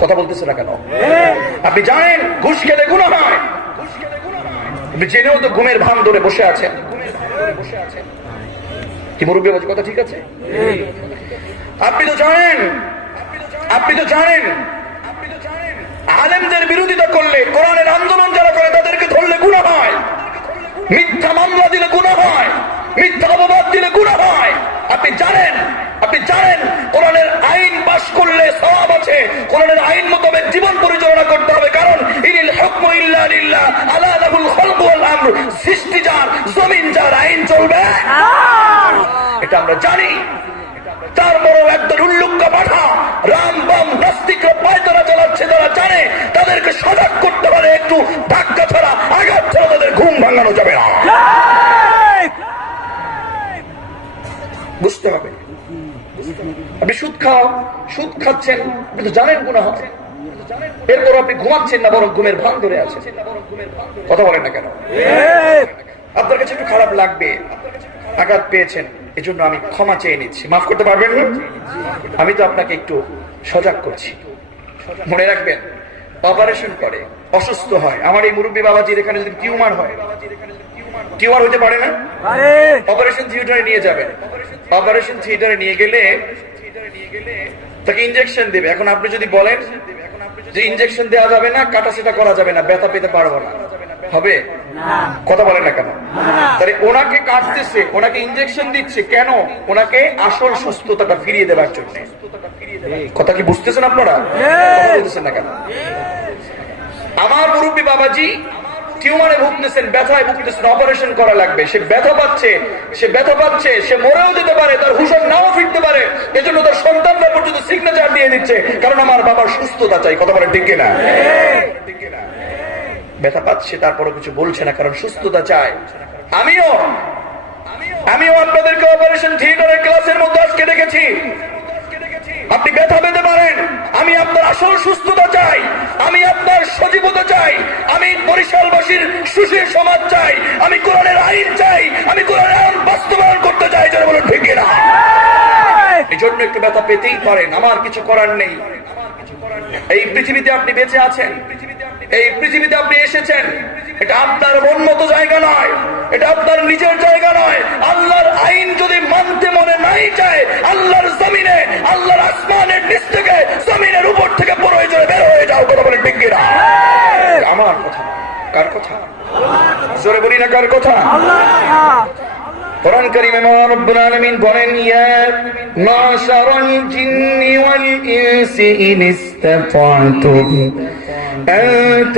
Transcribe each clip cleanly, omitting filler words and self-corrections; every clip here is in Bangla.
কথা বলতেছে না কেন? আপনি জানেন ঘুষ খেলে গুনাহ হয়, আপনি জেনেও তো ঘুমের ভান ধরে বসে আছেন। কি মুরব্বী বাবাজি কথা ঠিক আছে? আপনি তো জানেন আলেমদের বিরোধিতা করলে, কোরআনের আন্দোলন যারা করে তাদেরকে ধরলে গুনাহ হয়, মিথ্যা মামলা দিলে গুনাহ হয়, মিথ্যা অপবাদ দিলে গুনাহ হয়। আপনি জানেন কোরআনের আইন পাশ করলে সওয়াব আছে, কোরআনের আইন মোতাবেক জীবন পরিচালনা করতে হবে, কারণ ইনিল হুকমু ইল্লা লিল্লাহ আলা লাহুল খালকু ওয়াল আমর, সৃষ্টি যার, জমিন যার, আইন চলবে এটা আমরা জানি। তারপরেও একদল উল্লুক্কা পাঠা রাম বাম নাস্তিকরা পায়তারা চালাচ্ছে, তারা জানে তাদেরকে সজাগ করতে পারে, একটু ধাক্কা ছাড়া আঘাত ছাড়া তাদের ঘুম ভাঙানো যাবে না। বুঝতে হবে। আপনি সুদ খাচ্ছেন, আপনি তো জানেন গুনাহ হয়, এরপর আপনি ঘুমাচ্ছেন না, বরং ঘুমের ভান ধরে আছেন। কথা বলেন না কেন? আপনার কাছে একটু খারাপ লাগবে, আঘাত পেয়েছেন, এজন্য আমি ক্ষমা চেয়ে নিচ্ছি, মাফ করতে পারবেন না? আমি তো আপনাকে একটু সজাগ করছি। মনে রাখবেন, অপারেশন করে অসুস্থ হয়, আমার এই মুরব্বী বাবাজির এখানে যদি টিউমার হয়, টিউমার হতে পারে না, অপারেশন থিয়েটারে নিয়ে যাবেন। অপারেশন থিয়েটারে নিয়ে গেলে তাকে ইনজেকশন দেবে। এখন আপনি যদি বলেন যে ইনজেকশন দেওয়া যাবে না, কাটা সেটা করা যাবে না, ব্যথা পেতে পারবো না, হবে? কথা বলেন না কেন? তাহলে ওনাকে কাটতেছে, ওনাকে ইনজেকশন দিচ্ছে কেন? ওনাকে আসল সুস্থতাটা ফিরিয়ে দেওয়ার জন্য। কথা কি বুঝতেছেন আপনারা? বুঝতেছেন না কেন? আমার মুরব্বী বাবাজি টিউমারে ভুগতেছেন, ব্যথায় ভুগতেছেন, অপারেশন করা লাগবে, সে ব্যথা পাচ্ছে, সে মরেও যেতে পারে, তার হুঁশ নাও ফিরতে পারে, এজন্য তার সন্তানরা পর্যন্ত সিগনেচার দিয়ে দিচ্ছে, কারণ আমার বাবার সুস্থতা চাই। কথা বলে ঠিক কিনা? ব্যথা পাচ্ছে, তারপরে কিছু বলছে না, কারণ সুস্থতা চায়। আমিও আপনাদেরকে অপারেশন থিয়েটারের ক্লাসের মধ্যে আজকে দেখেছি। আপনি ব্যথা পেতে পারেন, আমি আপনার আসল সুস্থতা চাই, আমি আপনার সজীবতা চাই, আমি বরিশালবাসীর সুশীল সমাজ চাই, আমি কোরআনের আইন চাই, আমি কোরআনের আইন বাস্তবায়ন করতে চাই। যারা বলেন ঠিক কিনা? এই জন্য একটু ব্যথা পেতেই পারেন, আমার কিছু করার নেই। এই পৃথিবীতে আপনি বেঁচে আছেন, এই পৃথিবীতে আপনি এসেছেন, এটা আপনার মন মতো জায়গা নয়, এটা আপনার নিজের জায়গা নয়। আল্লাহর আইন যদি মানতে মনে নাই চায়, আল্লাহর জমিনে, আল্লাহর আসমানের নিচ থেকে, জমিনের উপর থেকে প্রয়োজনে বের হয়ে যাও। কথা বলেন ঠিক কিনা? আমার কথা, কার কথা? জোরে বলি না, কার কথা? কোরআন কারীমে মহান রব্বুল আলামিন বলেন, ইয়া মাশারাল জিন্নি ওয়াল ইনসি ইন ইসতাতা'তুম أن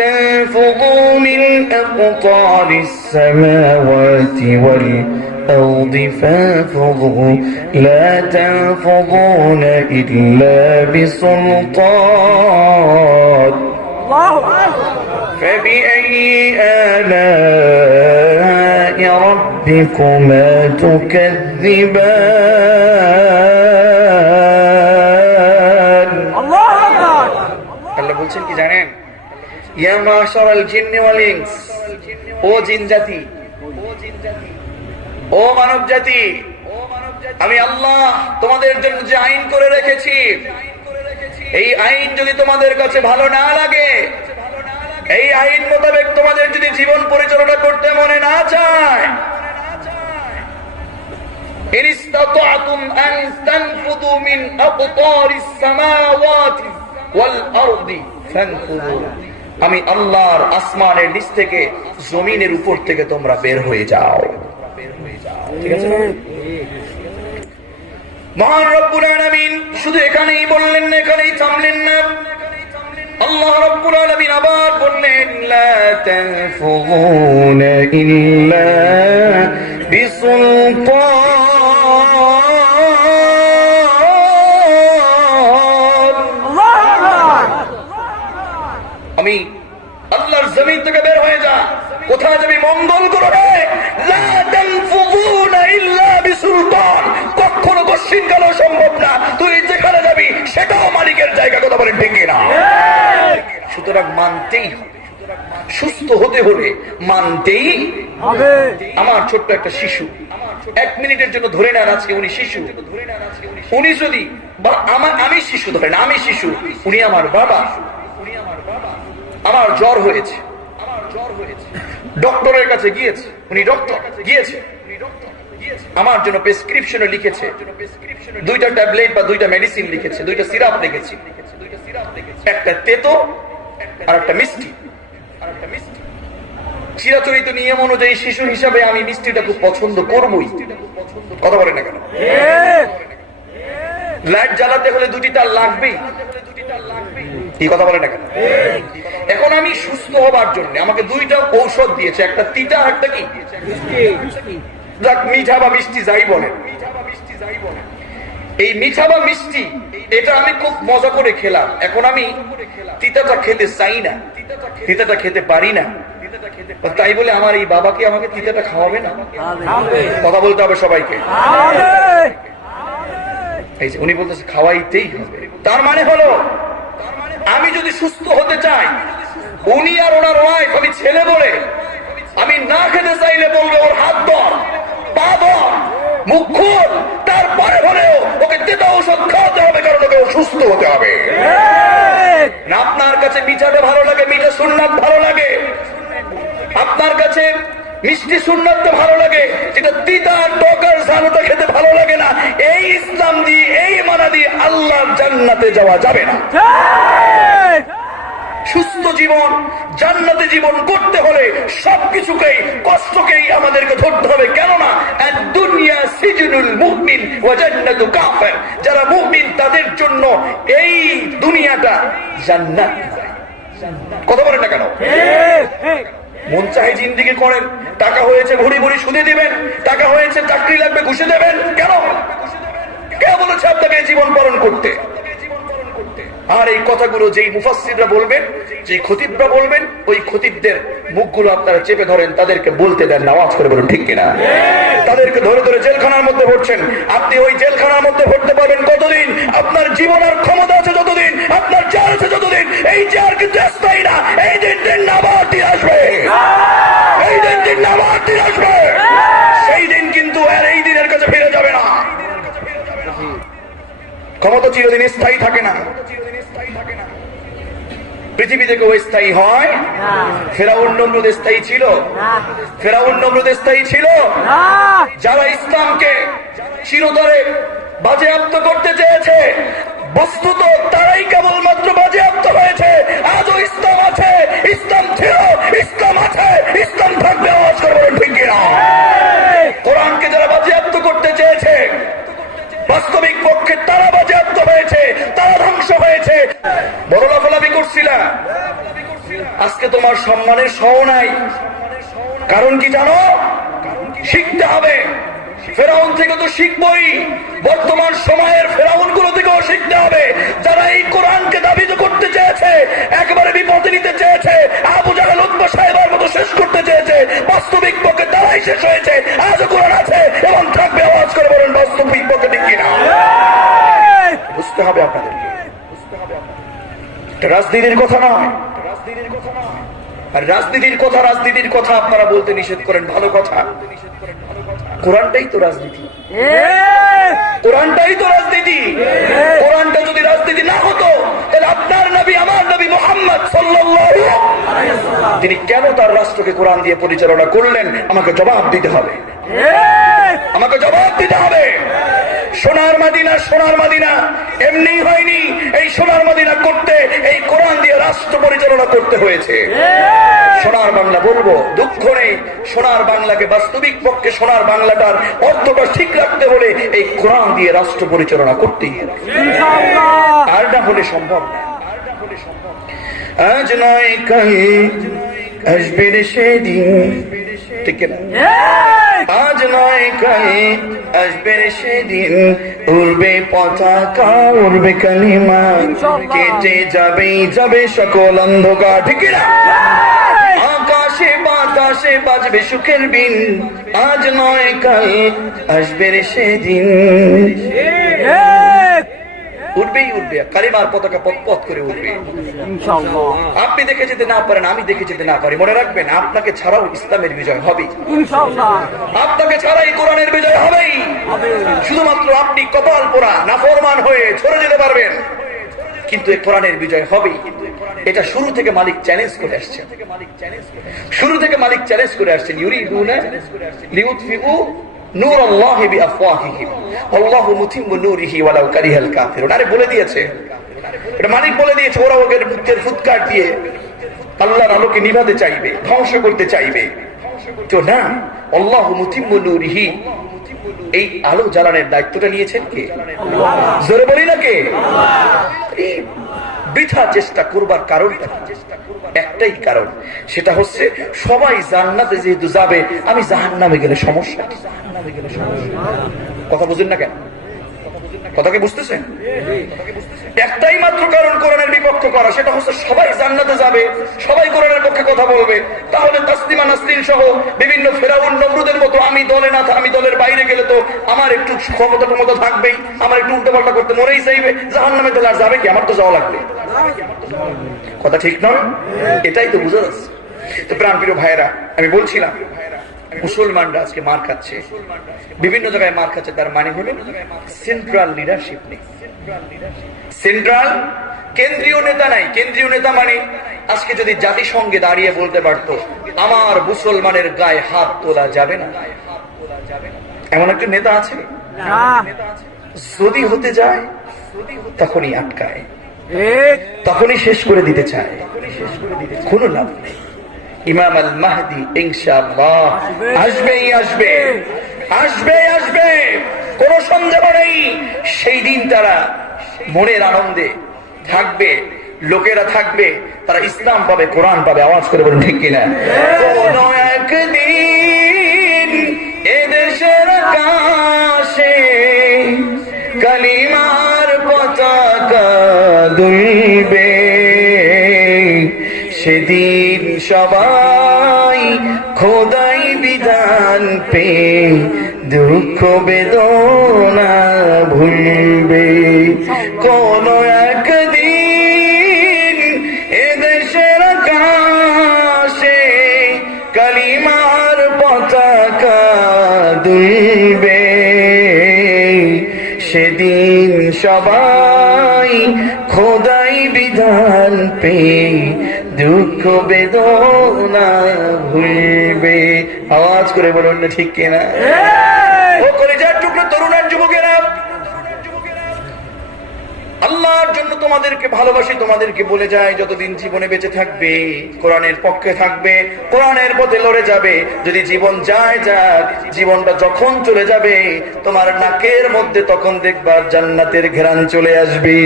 تنفضوا من أقطار السماوات والأرض فانفضوا لا تنفضون إلا بسلطان فبأي آلاء ربكما تكذبان الله বলছেন কি জানেন? ইয়া মাশারাল জিন্নি ওয়াল ইনস, ও জিন জাতি, ও মানব জাতি, আমি আল্লাহ তোমাদের জন্য যে আইন করে রেখেছি, এই আইন যদি তোমাদের কাছে ভালো না লাগে, এই আইন মোতাবেক তোমাদের যদি জীবন পরিচালনা করতে মনে না চায়, ইন ইসতাতা'তুম আন তানফুযু মিন আকতারিস সামাওয়াতি ওয়াল আরদি ফানফুযু, আমি আল্লাহর আসমানের নিচ থেকে, জমিনের উপর থেকে তোমরা বের হয়ে যাও। ঠিক আছে না? মহান রব্বুল আলামিন শুধু এখানেই বললেন না, এখানেই থামলেন না। আল্লাহ রব্বুল আলামিন আবার বললেন, লা তানফুযুনা ইল্লা বিসুলতান, আমি আল্লাহর জমিন থেকে বের হয়ে যা। কোথায় যাবি? মঙ্গল গ্রহে। লা তানফুযুনা ইল্লা বিসুলতান, কখনো কশিনকালেও সম্ভব না। তুই যেখানে যাবি সেটাও মালিকের জায়গা। কথা বলেন ঠিক কিনা? সুতরাং মানতেই হবে, সুস্থ হতে হলে মানতেই হবে। আমার ছোট্ট একটা শিশু, 1 মিনিটের জন্য ধরে নেন আজকে উনি শিশু, উনি যদি আমি শিশু, ধরেন আমি শিশু, উনি আমার বাবা, আমার জ্বর হয়েছে, ডক্টরের কাছে গিয়েছে, উনি ডক্টর গিয়েছে, আমার জন্য প্রেসক্রিপশনে লিখেছে 2টা ট্যাবলেট বা 2টা মেডিসিন লিখেছে, 2টা সিরাপ লিখেছে, একটা তেতো আর একটা মিষ্টি। চিরাচরিত নিয়ম অনুযায়ী শিশু হিসাবে আমি মিষ্টিটা খুব পছন্দ করবই, কথা বলে না কেন? লাইট জ্বালাতে হলে 2টি তার লাগবেই, কি কথা বলে না কেন? এখন আমি সুস্থ হবার জন্য আমাকে 2টা ঔষধ দিয়েছে, একটা তিতা আর একটা কি মিঠা বা মিষ্টি যাই বলেন। এই মিঠা বা মিষ্টি এটা আমি খুব মজা করে খেলাম, এখন আমি তিতাটা খেতে চাই না, তিতাটা খেতে পারি না, তাই বলে আমার এই বাবাকে আমাকে তিতাটা খাওয়াবে না? কথা বলতে হবে সবাইকে। এই যে উনি বলতেছে খাওয়াইতেই হবে, তার মানে হলো আমি যদি সুস্থ হতে চাই, উনি আর ওনার ওয়াইফ, আমি ছেলে বলে আমি না খেতে চাইলে বলবে ওর হাত ধর, পা ধর, মুখ খোল, তারপরে হলেও ওকে তেতা ঔষধ খাওয়াতে হবে, কারণ ওকে সুস্থ হতে হবে। না আপনার কাছে মিঠাটা ভালো লাগে, মিঠা সুন্নাত ভালো লাগে, আপনার কাছে মিষ্টি সুন্নাতটা ভালো লাগে, যেটা তিতা টকার ঝালটা খেতে ভালো লাগে না, এই ইসলাম দিয়ে এই মানা দিয়ে আল্লাহর জান্নাতে যাওয়া যাবে না। সুস্থ জীবন, জান্নাতে জীবন করতে হলে সবকিছুকেই, কষ্টকেই আমাদেরকে ধরতে হবে। কেননা দুনিয়া সিজনুল মুমিন ওয়া জান্নাতু কাফির, যারা মুমিন তাদের জন্য এই দুনিয়াটা জান্নাত। কথা বলেন না কেন? মন চাহে জিন্দিগি করেন, টাকা হয়েছে ভরি ভরি সুদে দিবেন, টাকা হয়েছে চাকরি লাগবে ঘুষে দেবেন, কেন? কে বলেছে আপনাকে জীবন পালন করতে? আর এই কথাগুলো যেই মুফাসসিররা বলবেন, যেই খতিবরা বলবেন, ওই খতিবদের মুখগুলো আপনারা চেপে ধরেন, তাদেরকে বলতে দেন, আওয়াজ করে বলুন ঠিক কিনা? তাদেরকে ধরে ধরে জেলখানার মধ্যে ভরছেন। আপনি ওই জেলখানার মধ্যে ভরতে পারবেন কতদিন? আপনার জীবন আর ক্ষমতা আছে যতদিন, আপনার চেয়ার আছে যতদিন। এই চেয়ার কিন্তু স্থায়ী না, এই দিন আবার দিন আসবে, এই দিন আবার দিন আসবে, সেই দিন কিন্তু আর এই দিনের কাছে ফিরে যাবে না। ক্ষমতা চিরদিন স্থায়ী থাকে না, পৃথিবীতে কেউ স্থায়ী হয়? ফেরাউন নমরুদ স্থায়ী ছিল? ফেরাউন নমরুদ স্থায়ী ছিল? যারা ইসলামকে চিরতরে বাজেয়াপ্ত করতে চেয়েছে, বস্তুত তারাই কেবলমাত্র বাজেয়াপ্ত হয়েছে। আজও ইসলাম আছে, ইসলাম ছিল, ইসলাম আছে, ইসলাম থাকবে, আওয়াজ করে বলেন ঠিক কিনা? কোরআনকে যারা বাজেয়াপ্ত করতে চেয়েছে, বাস্তবিক পক্ষে তারা বাজেয়াপ্ত হয়েছে, তারা ধ্বংস হয়েছে। বড় লাফালাফি করছিলা, আজকে তোমার সম্মানের সহ নাই। কারণ কি জানো? শিখতে হবে। ফেরাউন থেকে তো শিখবই, বর্তমান সময়ের ফেরাউন গুলো থেকেও শিখতে হবে। যারা এই কোরআনকে দাবি করতে চেয়েছে, একেবারে বিপদে নিতে চেয়েছে, আবু জাহেল উতবা সাহেবের মতো শেষ করতে চেয়েছে, বাস্তবিক পক্ষে তারাই শেষ হয়েছে। আজও কোরআন আছে এবং থাকবে, আওয়াজ করে বলেন বাস্তবিক পক্ষে ঠিক কিনা? বুঝতে হবে আপনাদেরকে, রাজনীতির কথা নয়, আর রাজনীতির কথা আপনারা বলতে নিষেধ করেন, ভালো কথা। কোরআনটাই তো রাজনীতি, কোরআনটাই তো রাজনীতি। কোরআনটা যদি রাজনীতি না হতো, তাহলে আপনার নবী, আমার নবী মুহাম্মদ সাল্লাল্লাহু আলাইহি ওয়াসাল্লাম তিনি কেন তার রাষ্ট্রকে কোরআন দিয়ে পরিচালনা করলেন? আমাকে জবাব দিতে হবে, আমাকে জবাব দিতে হবে। সোনার মাদিনা এমনি হয়নি। এই সোনার মাদিনা করতে এই কোরআন দিয়ে রাষ্ট্র পরিচালনা করতে হয়েছে। সোনার বাংলা বলবো, দুঃখ নেই, সোনার বাংলাকে বাস্তবিক পক্ষে সোনার বাংলাটার অর্থটা ঠিক রাখতে হলে এই কোরআন দিয়ে রাষ্ট্র পরিচালনা করতেই হবে, আর না হলে সম্ভব না। আজ নয় কাল আসবে সেদিন, ঠিক না? আজ নয় কাল আসবে সেদিন, উড়বে পতাকা, উড়বে কালিমা, কেটে যাবে সকল অন্ধকার, ঠিক না? আকাশে বাতাসে বাজবে সুখের বিন, আজ নয় কাল আসবে সেদিন। উঠবেই উঠবে, কালিমার পতাকা পথ করে উঠবে ইনশাআল্লাহ। আপনি দেখে যেতে না পারেন, আমি দেখে যেতে না পারি, মনে রাখবেন আপনাকে ছাড়াও ইসলামের বিজয় হবে ইনশাআল্লাহ। আপনাকে ছাড়াই কোরআনের বিজয় হবেই। শুধুমাত্র আপনি কপাল পোড়া নাফরমান হয়ে ছড়ে যেতে পারবেন, কিন্তু এই কোরআনের বিজয় হবেই। এটা শুরু থেকে মালিক চ্যালেঞ্জ করে আসছেন, শুরু থেকে মালিক চ্যালেঞ্জ করে আসছেন। ইউরিদুনা লিউতফিউ নূরাল্লাহি বিআফওয়াহিহিম আল্লাহু মুতিম্মু নূরিহি ওয়ালাউ কারিহাল কাফিরুন। আরে বলে দিয়েছে, এটা মালিক বলে দিয়েছে, ওরা ওদের মুখের ফুৎকার দিয়ে আল্লাহর আলোকে নিভাতে চাইবে, ধ্বংস করতে চাইবে। তো না, আল্লাহু মুতিম্মু নূরিহি, এই আলো জ্বালানোর দায়িত্বটা নিয়েছেন কে? জোরে বলি না কে? বৃথা চেষ্টা করবার কারণটা একটাই কারণ, সেটা হচ্ছে সবাই জান্নাতে যেহেতু যাবে, আমি জাহান্নামে গেলে সমস্যা। কথা বুঝেন না কেন? কথা কি বুঝতেছেন? একটাই মাত্র কারণ কোরআনের বিপক্ষ করা, সেটা হচ্ছে সবাই জান্নাতে যাবে, সবাই কোরআনের পক্ষে কথা বলবে। তাহলে তাসলিমা নাসরিন সহ বিভিন্ন ফেরাউন নমরুদের মতো আমি দলে না, আমি দলের বাইরে গেলে তো আমার একটু ক্ষমতা থাকবেই, আমার একটু উল্টোপাল্টা করতে মরেই চাইবে, জাহান্নামে তাহলে আর যাবে কি? আমার তো যাওয়া লাগবে। কথা ঠিক নয়? এটাই তো বুঝা যাচ্ছে। তো প্রাণপ্রিয় ভাইয়েরা, আমি বলছিলাম মুসলমানরা আজকে মার খাচ্ছে, বিভিন্ন জায়গায় মার খাচ্ছে। তার মানে হলো সেন্ট্রাল লিডারশিপ নেই, সেন্ট্রাল কেন্দ্রীয় নেতা নাই। কেন্দ্রীয় নেতা মানে আজকে যদি জাতিসংঘে দাঁড়িয়ে বলতে পারতো আমার মুসলমানের গায়ে হাত তোলা যাবে না, এমন একটা নেতা আছে? যদি হতে যায় তখনই আটকায়, তখনই শেষ করে দিতে চায়, কোনো লাভ নেই। ইমাম আল মাহদি ইনশাআল্লাহ আসবেই আসবে, আসবে, কোন সন্দেহ নেই। সেই দিন তারা মনের আনন্দে থাকবে, লোকেরা থাকবে, তারা ইসলাম পাবে, কোরআন পাবে। আওয়াজ করে বলুন ঠিক কিনা? কোন একদিন এদেশের আকাশে কালিমার পতাকা দুলবে, সেদিন সবাই খোদাই বিধান পে দুঃখ বেদনা ভুলবে। কোন একদিন এদেশের আকাশে কালিমার পতাকা দুলবে, সেদিন সবাই খোদাই বিধান পে দুঃখ বেদনা ভুলবে। আওয়াজ করে বলুন না ঠিক কিনা? ও কলিজার টুকরো তরুণের যুবকেরা, আল্লাহর জন্য তোমাদেরকে ভালোবাসি, তোমাদেরকে বলে যায় যতদিন জীবনে বেঁচে থাকবে কোরআনের পক্ষে থাকবে, কোরআনের পথে লড়ে যাবে। যদি জীবন যায় যাক, জীবনটা যখন চলে যাবে তোমার নাকের মধ্যে তখন দেখবা জান্নাতের ঘ্রাণ চলে আসবে।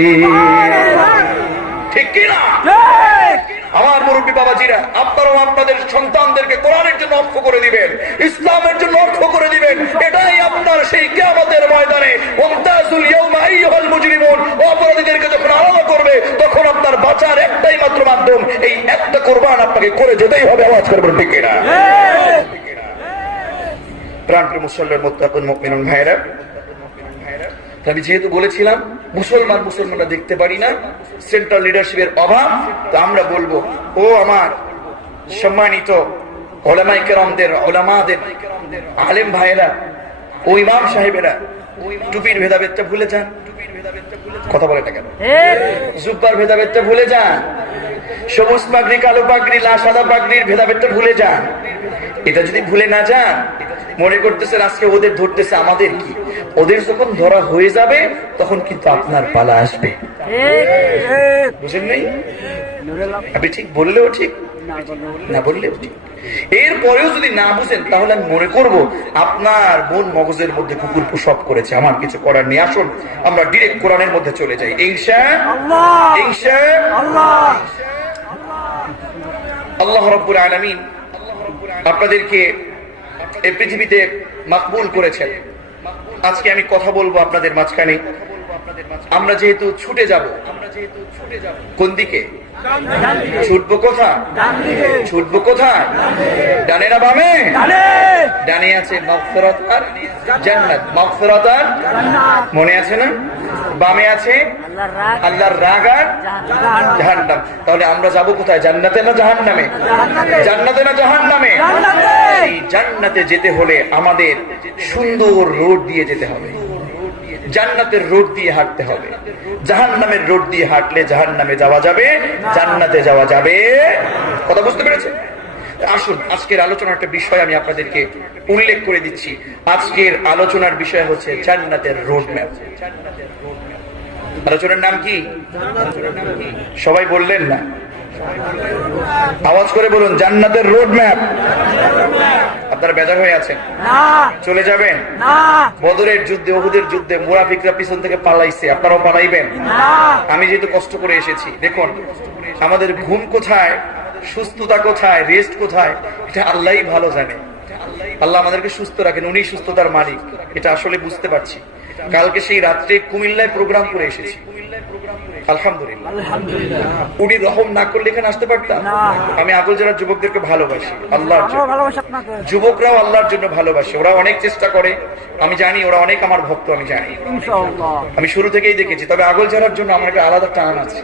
ঠিক কিনা? আমার মুরব্বী বাবাজিরা, আপনারাও আপনাদের সন্তানদেরকে কোরআনের জন্য অক্ষ করে দিবেন, ইসলামের জন্য অক্ষ করে দিবেন। এটাই আপনার সেই কিয়ামতের ময়দানে মুমতাজুল ইয়াউমা আইয়ুহাল মুজরিমুন, অপরাধীদেরকে যখন আলাদা করবে তখন আপনার বাঁচার একটাই মাত্র মাধ্যম, এই একটা কোরবান আপনাকে করে যেতেই হবে। আওয়াজ করবেন ঠিক কিনা? প্রাণপ্রিয় মুসল্লির মুত্তাকুন মুমিনুন ভাইরা, আমি যেহেতু বলেছিলাম মুসলমানরা দেখতে পারি না, সেন্ট্রাল লিডারশিপের অভাব, তো আমরা বলবো ও আমার সম্মানিত ওলামায়ে কেরামদের, ওলামাদের আলেম ভাইয়েরা, ও ইমাম সাহেবেরা, টুপির ভেদাভেদটা ভুলে যান। কথা বলে না কেন? জুব্বার ভেদাভেদটা ভুলে যান, সবুজ পাগড়ি কালো পাগড়ি লাল সাদা পাগড়ির ভেদাভেদটা ভুলে যান। এটা যদি ভুলে না যান, মনে করতেছেন আজকে ওদের ধরতেছে, আমাদের কি? ওদের যখন ধরা হয়ে যাবে তখন কিন্তু আপনার পালা আসবে। বুঝেন নাই? আপনি ঠিক বললেও ঠিক, না বললেও ঠিক। এরপরেও যদি না বুঝেন তাহলে আমি মনে করব আপনার মন মগজের মধ্যে কুকুর প্রসব করেছে, আমার কিছু করার নেই। আসুন আমরা ডিরেক্ট কোরআনের মধ্যে চলে যাই। আল্লাহ রাব্বুল আলামিন আপনাদেরকে এই পৃথিবীতে মাকবুল করেছেন। আজকে আমি কথা বলবো আপনাদের মাঝখানে আমরা যেহেতু ছুটে যাব, কোন দিকে ছুটবো? কোথায় ছুটবো? কোথায়? ডানে না বামে? ডানে আছে মাগফিরাত আর জান্নাত। মাগফিরাত আর মনে আছে না? বামে আছে আল্লাহর রাগ আর জাহান্নাম। তাহলে আমরা যাব কোথায়? জান্নাতে না জাহান্নামে? জান্নাতে না জাহান্নামে? এই জান্নাতে যেতে হলে আমাদের সুন্দর রোড দিয়ে যেতে হবে, জান্নাতের রোড দিয়ে হাঁটতে হবে। জাহান্নামের রোড দিয়ে হাঁটলে জাহান্নামে যাওয়া যাবে, জান্নাতে যাওয়া যাবে। কথা বুঝতে পেরেছেন? আসুন, আজকের আলোচনার একটা বিষয় আমি আপনাদেরকে উল্লেখ করে দিচ্ছি। আজকের আলোচনার বিষয় হচ্ছে জান্নাতের রোড ম্যাপ। আলোচনার নাম কি? সবাই বললেন না, আওয়াজ করে বলুন, জান্নাতের রোড ম্যাপ। আপনারা বেজার হয়ে আছেন? চলে যাবেন? বদরের যুদ্ধে, উহুদের যুদ্ধে মুনাফিকরা পিছন থেকে পালাইছে, আপনারাও পালাইবেন? আমি যেহেতু কষ্ট করে এসেছি, দেখুন আমাদের ঘুম কোথায়, সুস্থতা কোথায়, রেস্ট কোথায়, এটা আল্লাহই ভালো জানে। আল্লাহ আমাদেরকে সুস্থ রাখেন, উনি সুস্থতার মালিক, এটা আসলে বুঝতে পারছি। কালকে সেই রাত্রে কুমিল্লায় প্রোগ্রাম করে এসেছি, আলহামদুলিল্লাহ। উনি রহম না করলে এখানে আসতে পারতাম? আমি আগল জেলার যুবকদেরকে ভালোবাসি, আল্লাহর জন্য। যুবকরাও আল্লাহর জন্য ভালোবাসে, ওরা অনেক চেষ্টা করে, আমি জানি ওরা অনেক আমার ভক্ত, আমি জানি, আমি শুরু থেকেই দেখেছি। তবে আগল জেলার জন্য আমার একটা আলাদা টান আছে।